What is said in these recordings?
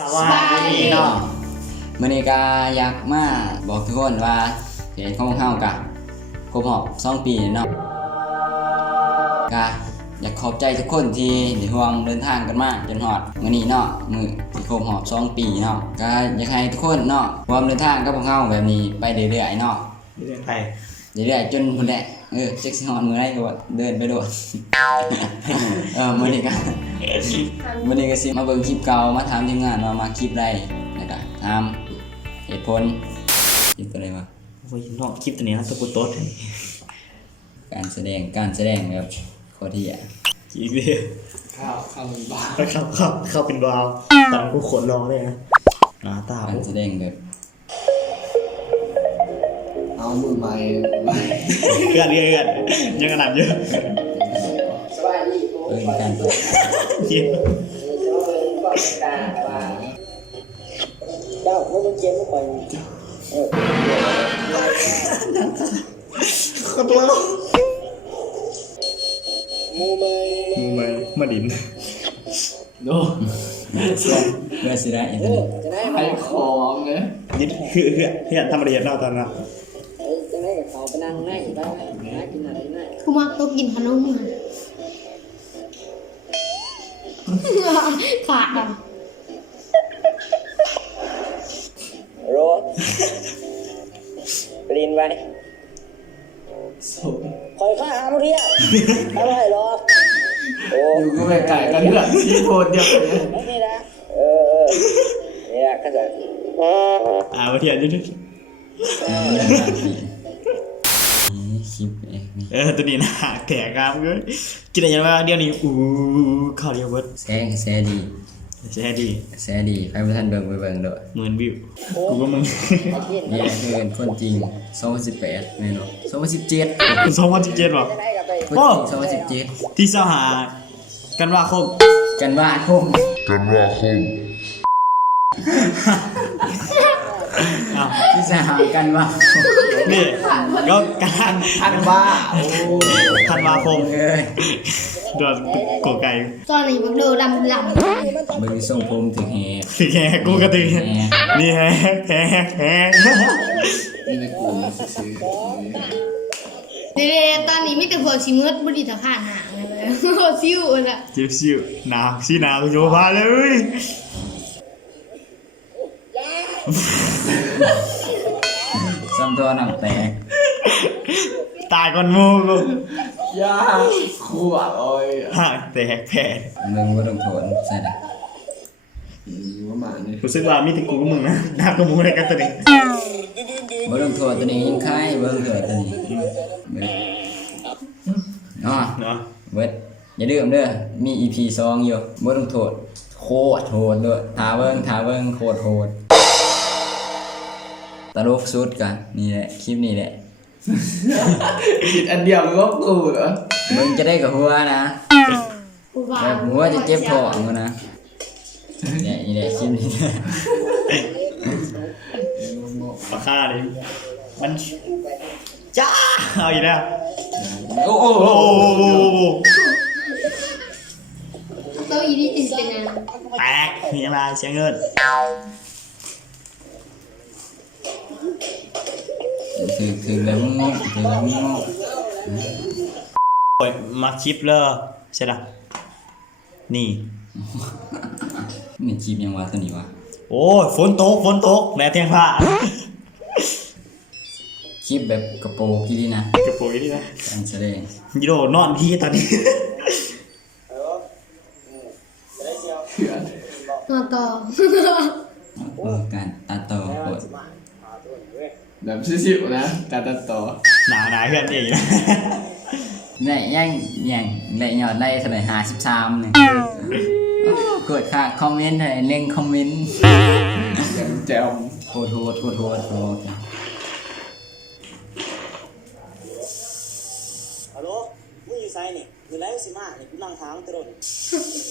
สวัสดีเนาะมื้อนี้ก็อยากมาบอกทุกคนว่าเพจของเฮาก็ครบรอบ2 ปีเนาะก็อยากขอบใจทุกคนที่ได้ร่วมเดินทางกันมาจนฮอดมื้อนี้เนาะมื้อที่ครบรอบ2 ปีเนาะก็อยากให้ทุกคนเนาะร่วมเดินทางกับพวกเฮาแบบนี้ไปเรื่อยๆเนาะเรื่องไปเรื่อยๆจนพุ่นแหละจักสิฮอดมื้อใดก็เดินไปโดด มื้อนี้ก็สิมาเบิ่งคลิปเก่ามาถามทีมงานว่ามาคลิปใดแล้วก็ถามเหตุผลคลิปตัวใดวะ โอ้ยนอกคลิปตัวนี้นะตัวกูโต๊ด การแสดงแบบข้อที่อ่ะ อีกเดียว เข้าเป็นบ้า เข้าเป็นวาวตอนกูขนรอเลยนะตา การแสดงแบบ เอามือใหม่ เพื่อนยังขนาดเยอะ สบายดี การเปิด เยี่ยม เจ้าพวกมึงเกมไม่ปล่อยขอตัว มูไหม มือมาดิน โน เพื่อสิได้อินเทอร์เน็ต จะได้ไปของเนอะ ยิดคือทำอะไรนอกตอนนั้น จะได้กับเขาไปนั่งง่ายได้ง่ายกินอะไรง่าย กูมักต้องกินขนมขาดอ่ะ โรสปรินไปคอยข้าหาเรียอะไรหรอโอ้อยู่ก็ไม่ไก่กันเนี่ยที่โทษเดียวเลยนี่นะนี่นะก็จะ มาเทียนนิด คลิปเองนี่ ตัวนี้นะแตกครับเว้ยกินอะไรมาเดี๋ยวนี้ข้าวเดียวเบิร์ด แซ่ดี ใช่ดี ใครบ่ทันเบิ่งไปเบิ่งเด้อ 10,000 วิวกูก็มึง นี่คือเป็นคนจริง2018แม่นบ่2017 2017ป่ะ คนจริง2017 ที่เจ้าหากันว่าคบ กันว่าคม อ้าว ที่สหากันว่า นี่ก็การทันว่าทันวาคมโดนโกไก่ ตอนนี้บักโดดำ เบิ่งทรงผมถึงแฮ สิแกกูกระตือนี่แฮก นี่ในกลุ่มซื้อ เดี๋ยวตอนนี้ไม่แต่พอชิมืดบดีตะขาดหางเลยโคซิวอ่ะ ชิวหนาวชี้หนาวโยพาเลย ซ้ำตัวน้ำแตก ตายก่อนมูกู ยาคู่อ่ะโอ้ย ห่างแตกแผล มึงบ่ต้องโทษใช่ล่ะ ประมาณนี้ รู้สึกว่ามีแต่กูกับมึงนะหน้ากับมึงอะไรกันตัวนี้ บ่ต้องโทษตัวนี้ยังคายเบิ่งโทษตัวนี้เบิดเนาะ เนาะ เบิดอย่าลืมเด้อมี EP 2อยู่บ่ต้องโทษโคตรโทษด้วยถ้าเบิ่งโคตรโทษตลกสุดกันนี่แหละคลิปนี้แหละ ผิดอันเดียวมันก็กูเหรอ มึงจะได้กับหัวนะ กูว่า แบบหัวจะเจ็บท้องกูนะเนี่ยนี่แหละคลิปนี้ ปากคาเลยมันจ้าเอาอีกแล้ว โอ้โห โอ้โห เต้าอีนี่จินเป็นยัง แตกมีอะไรเสียเงิน ถึงแล้วมึงงง โอ้ยมาคลิปเลยใช่ละนี่ นี่คลิปยังวะตัวนี้วะ โอ้ยฝนตกแม่เตียงผ้า คลิปแบบกระโปรงที่นี่นะ กระโปรงนี่นะ การแสดง ยีโร่นอนที่ตอนนี้ นอนต่อ การตัดต่อโคตร แบบชิวๆนะการตัดต่อ หนาเพื่อนเองนะ ได้ยังได้ยอดได้เท่าไหร่53นี่กดค่ะคอมเมนต์ให้เร่งคอมเมนต์ แจ่ว โคตรฮัลโหลมึงอยู่ไสนี่มื้อไรสิมานี่กูนั่งทางตะดน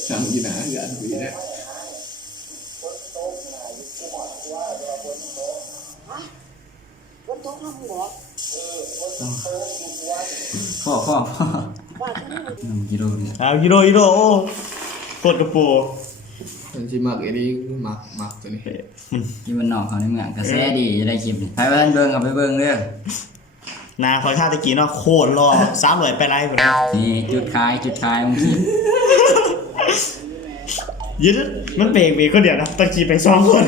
สั่งกินอาหารกูเนี่ย วันตกน้ำมึงบอก พ่อ ว่าที่นี่ 1 กิโลเนี่ย เอายีโร่โอ้กดกระโปรง มันสิมักไอ้นี่มักตัวนี้ ที่มันนอกเขาในเมืองกระแสดีจะได้คลิปนี่ไปบ้านเบิ่งกับไปเบิ่งเด้อ นาคอยท่าตะกี้เนาะโคตรหล่อ300ไปไล่พุ่น นี่จุดขายมึงคิด ยืดมันเบรกคนเดียวนะตะกี้ไป2คน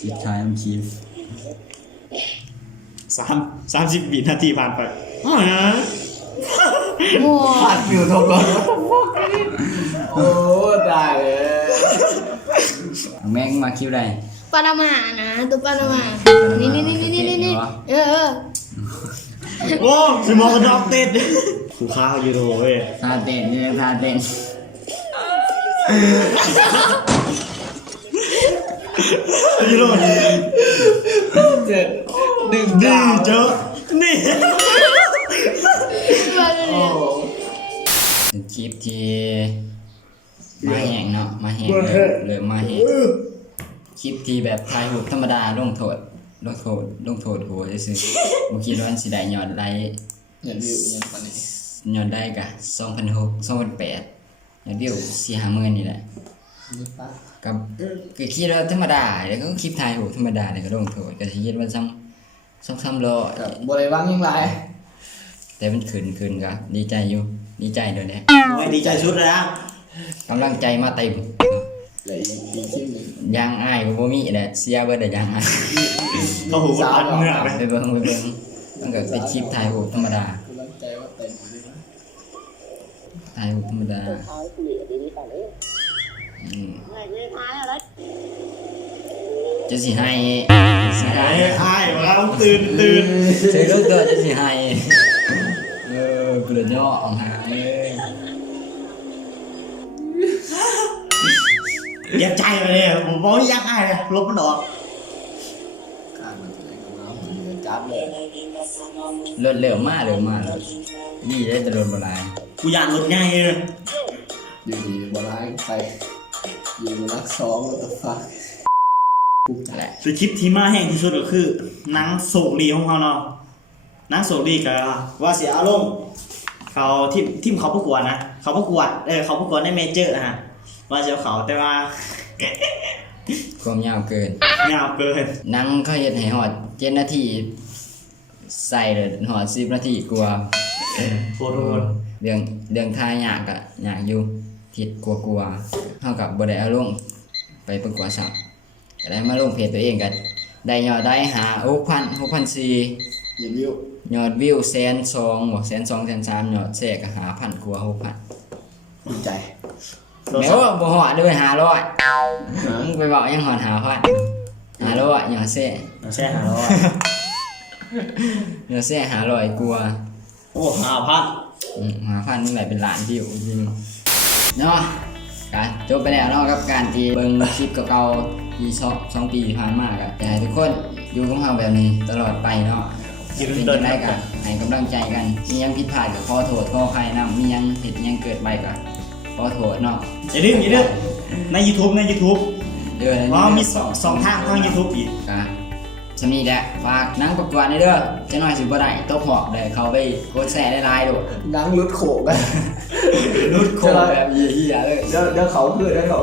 จุดขายมึงคิด 30วินาทีผ่านไปอ๋อนะ โอ้ พัดอยู่ทงก่อนโอ้ได้เลย แม่งมาคิวได้ ปานามานะตัวปานามานี่เออ โอ้สมองกระดอกเต้นคู่ค้าเขายูโรเว้ย ท่าเต้นนี่ท่าเต้น ยูโร เจ็ดดึง ดีเจ้านี่ เป็นคลิปที่มาแห้งเนาะมาแห้งเริ่มมาแห้งคลิปที่แบบถ่ายรูปธรรมดาลงโทษโหซื่อๆบ่คิดว่ามันสิได้ยอดไลค์ อย่าวิวยังปานนี้ ยอดได้กะ2006 2008ยอดวิว4-5หมื่นนี่แหละกับก็คิดว่าธรรมดาแล้วก็คลิปถ่ายรูปธรรมดาแล้วก็ลงโทษก็สิคิดว่าซ้ำร้อย กับบ่ได้วางยังไร แต่มันขึ้นก็ดีใจอยู่ดีใจด้วยแหละ ไม่ดีใจสุดเลยนะ กำลังใจมาเต็ม เลยอีกคลิปหนึง ยางอ้ายก็บ่มีแหละเสียเบิดแต่ยางอ้าย เขาหูอันเมื่อไป ไปเบิ่งมันก็เป็นคลิปถ่ายรูปธรรมดาก ำลังใจว่าเต็มเลยนะ ถ่ายรูปธรรมดาจะสิให้ ไอ้มาตื่น เสียลูกตัวจะสิให้กูเลยย่อออกหาเลย อยากใจมาเลยผมบอกอยากให้เลยลบมันออก ข้างมันจะได้กำลังจับเลย รถเร็วมากนี่ได้แต่โดนบ่หลาย กูอยากรถง่ายเลย อยู่ดีบ่ร้ายไปอยู่รัก2 what the fuck แหละ คือคลิปที่มาแห้งที่สุดก็คือหนังโศกดีของเขาเนาะหนังโศกดีกับว่าเสียอารมณ์เขาทีมเขาประกวดนะเขาประกวดในเมเจอร์นะฮะว่าเสียเขาแต่ว่า ความยาวเกิน เงาเกิน หนังเขาเฮ็ดให้ฮอด7นาทีใส่เลยฮอด10นาทีกว่า โคตร เรื่องทายยากอะยากอยู่ผิดกลัวเท่ากับบ่ได้เอาลงไปประกวดสักก็ได้มาลงเพจตัวเองกันได้ยอดได้หา6,400 อย่าวิวย อดวิว1,200บ่1,200 1,300ยอดแชร์ก็5,000กว่า 6,000 ดีใจ แม้ว่าบ่ฮอดด้วย500มึงไปบอกยังฮอด5,000 500ยอดแชร์ แช่หาร้อย ยอดแชร์500กว่า โอ้5,000 5,000นี่แหละเป็นล้านวิวจริงเนาะก็จบไปแล้วเนาะกับการที่เบิ่งคลิปเก่าๆที่2ปีที่ผ่านมาก็อยากให้ทุกคนอยู่กับเราแบบนี้ตลอดไปเนาะเป็นจังได๋ก็ให้กำลังใจกันมีหยังผิดพลาดก็ขอโทษขออภัยนำมีหยังผิดหยังเกิดไปก็ขอโทษเนาะ อย่าลืมใน YouTube เด้อ อ๋อมีสองทางYouTube อีก ก็สำนี้แหละฝากหนังประกวดในเด้อจะน้อยสิบ่ได้ตกหอกได้เขาไปกดแชร์ได้หลายโดด ดังรุดโขกไป รุดโคตรแบบเหี้ยๆเลย เดี๋ยวเขาคือเดี๋ยวเขา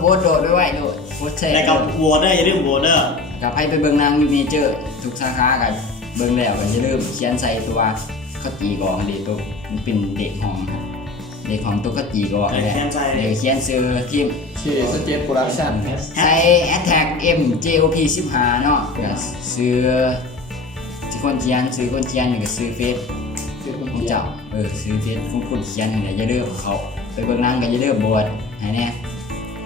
โพสต์โดดไว้โดดโพสต์แชร์ แล้วก็โหวตได้อย่าลืมโหวตเด้อ กับให้ไปเบิ่งนางอยู่เมเจอร์ทุกสาขากันเบิ่งแล้วก็อย่าลืมเขียนใส่ตัวข้าวจีกองดีตัวมันเป็นเด็กห้องครับเด็กห้องตัวข้าวจีกองนี่แหละเดี๋ยวเขียนชื่อทีม ชื่อสเตปโปรดักชั่น ใส่ attack MJOP 15เนาะเพื่อซื้อที่คนเขียนซื้อคนเขียนนี่ก็ซื้อเฟซของเจ้าซื้อเฟซของคนเขียนนี่แหละอย่าลืมเขาไปเบิ่งนางก็อย่าลืมโหวตให้แน่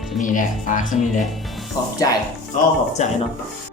จะมีแหละฝากซะมีแหละ ขอบใจ ก็ขอบใจเนาะ